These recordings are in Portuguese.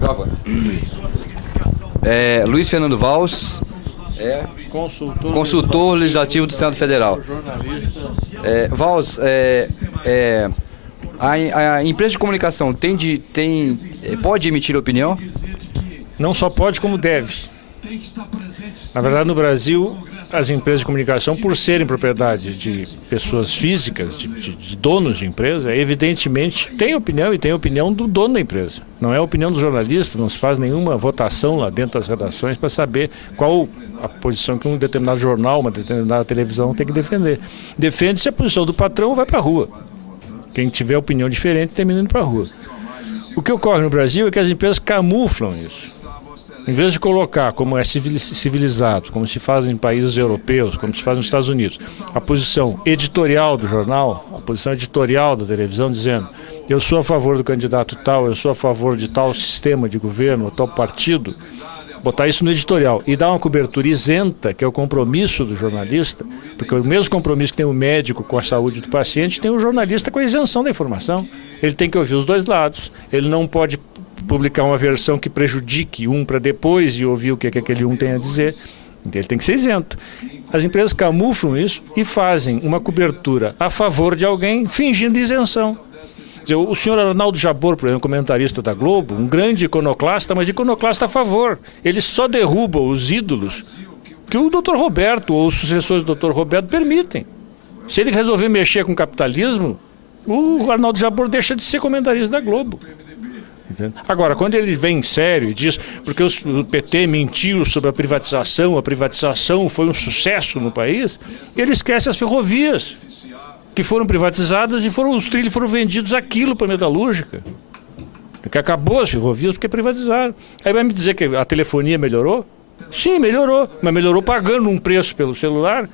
Prova. Luiz Fernando Valls, consultor legislativo do Senado Federal. Valls, a empresa de comunicação pode emitir opinião? Não só pode, como deve. Na verdade, no Brasil, as empresas de comunicação, por serem propriedade de pessoas físicas, de donos de empresa, evidentemente tem opinião, e tem opinião do dono da empresa. Não é a opinião do jornalista, não se faz nenhuma votação lá dentro das redações para saber qual a posição que um determinado jornal, uma determinada televisão tem que defender. Defende-se a posição do patrão, vai para a rua. Quem tiver opinião diferente termina indo para a rua. O que ocorre no Brasil é que as empresas camuflam isso. Em vez de colocar como é civilizado, como se faz em países europeus, como se faz nos Estados Unidos, a posição editorial do jornal, a posição editorial da televisão, dizendo: eu sou a favor do candidato tal, eu sou a favor de tal sistema de governo, tal partido, botar isso no editorial e dar uma cobertura isenta, que é o compromisso do jornalista, porque o mesmo compromisso que tem o médico com a saúde do paciente, tem o jornalista com a isenção da informação. Ele tem que ouvir os dois lados, ele não pode publicar uma versão que prejudique um para depois e ouvir o que aquele um tem a dizer. Ele tem que ser isento. As empresas camuflam isso e fazem uma cobertura a favor de alguém fingindo isenção. Quer dizer, o senhor Arnaldo Jabor, por exemplo, comentarista da Globo, um grande iconoclasta, mas iconoclasta a favor. Ele só derruba os ídolos que o Dr. Roberto ou os sucessores do Dr. Roberto permitem. Se ele resolver mexer com o capitalismo, o Arnaldo Jabor deixa de ser comentarista da Globo. Agora, quando ele vem sério e diz porque o PT mentiu sobre a privatização foi um sucesso no país, ele esquece as ferrovias que foram privatizadas e os trilhos foram vendidos a quilo para a metalúrgica. Que acabou as ferrovias porque privatizaram. Aí vai me dizer que a telefonia melhorou? Sim, melhorou, mas melhorou pagando um preço pelo celular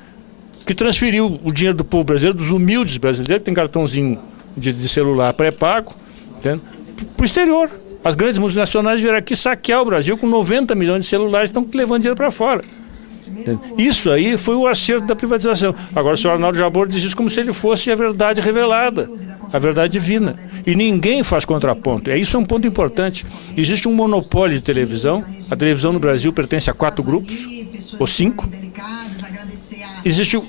que transferiu o dinheiro do povo brasileiro, dos humildes brasileiros, que tem cartãozinho de celular pré-pago, para o exterior. As grandes multinacionais vieram aqui saquear o Brasil com 90 milhões de celulares, estão levando dinheiro para fora. Isso aí foi o acerto da privatização. Agora o senhor Arnaldo Jabor diz isso como se ele fosse a verdade revelada, a verdade divina. E ninguém faz contraponto. Isso é um ponto importante. Existe um monopólio de televisão. A televisão no Brasil pertence a 4 grupos, ou 5. Existe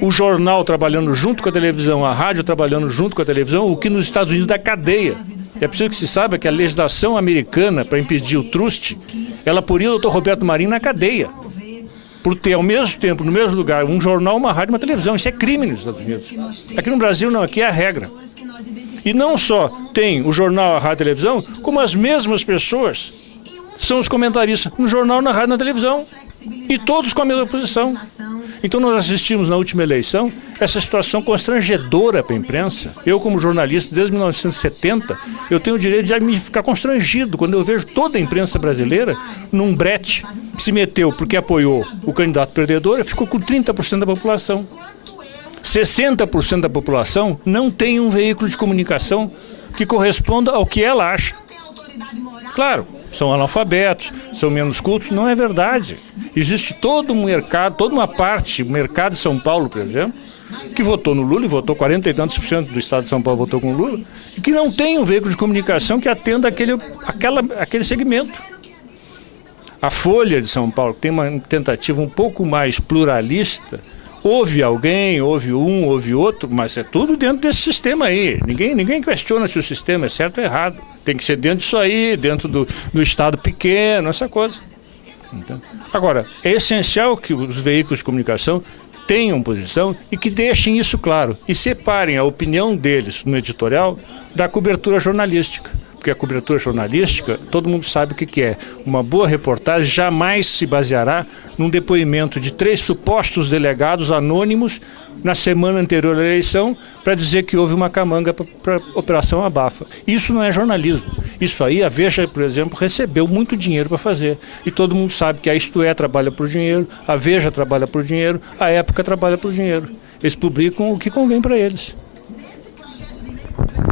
o jornal trabalhando junto com a televisão, a rádio trabalhando junto com a televisão, o que nos Estados Unidos dá cadeia. É preciso que se saiba que a legislação americana, para impedir o truste, ela poria o Dr. Roberto Marinho na cadeia. Por ter, ao mesmo tempo, no mesmo lugar, um jornal, uma rádio e uma televisão. Isso é crime nos Estados Unidos. Aqui no Brasil não, aqui é a regra. E não só tem o jornal, a rádio e a televisão, como as mesmas pessoas são os comentaristas no jornal, na rádio e na televisão. E todos com a mesma posição. Então nós assistimos na última eleição essa situação constrangedora para a imprensa. Eu, como jornalista, desde 1970, eu tenho o direito de me ficar constrangido quando eu vejo toda a imprensa brasileira num brete que se meteu porque apoiou o candidato perdedor e ficou com 30% da população. 60% da população não tem um veículo de comunicação que corresponda ao que ela acha. Claro, são analfabetos, são menos cultos, não é verdade. Existe todo um mercado, toda uma parte, o mercado de São Paulo, por exemplo, que votou no Lula, e votou 40 e tantos % do estado de São Paulo votou com o Lula, e que não tem um veículo de comunicação que atenda aquele segmento. A Folha de São Paulo, que tem uma tentativa um pouco mais pluralista, ouve alguém, ouve um, ouve outro, mas é tudo dentro desse sistema aí. Ninguém questiona se o sistema é certo ou errado. Tem que ser dentro disso aí, dentro do Estado pequeno, essa coisa. Então, agora, é essencial que os veículos de comunicação tenham posição e que deixem isso claro. E separem a opinião deles no editorial da cobertura jornalística. Porque a cobertura jornalística, todo mundo sabe o que é. Uma boa reportagem jamais se baseará num depoimento de 3 supostos delegados anônimos na semana anterior à eleição para dizer que houve uma camanga para Operação Abafa. Isso não é jornalismo. Isso aí a Veja, por exemplo, recebeu muito dinheiro para fazer. E todo mundo sabe que a Isto É trabalha por dinheiro, a Veja trabalha por dinheiro, a Época trabalha por dinheiro. Eles publicam o que convém para eles.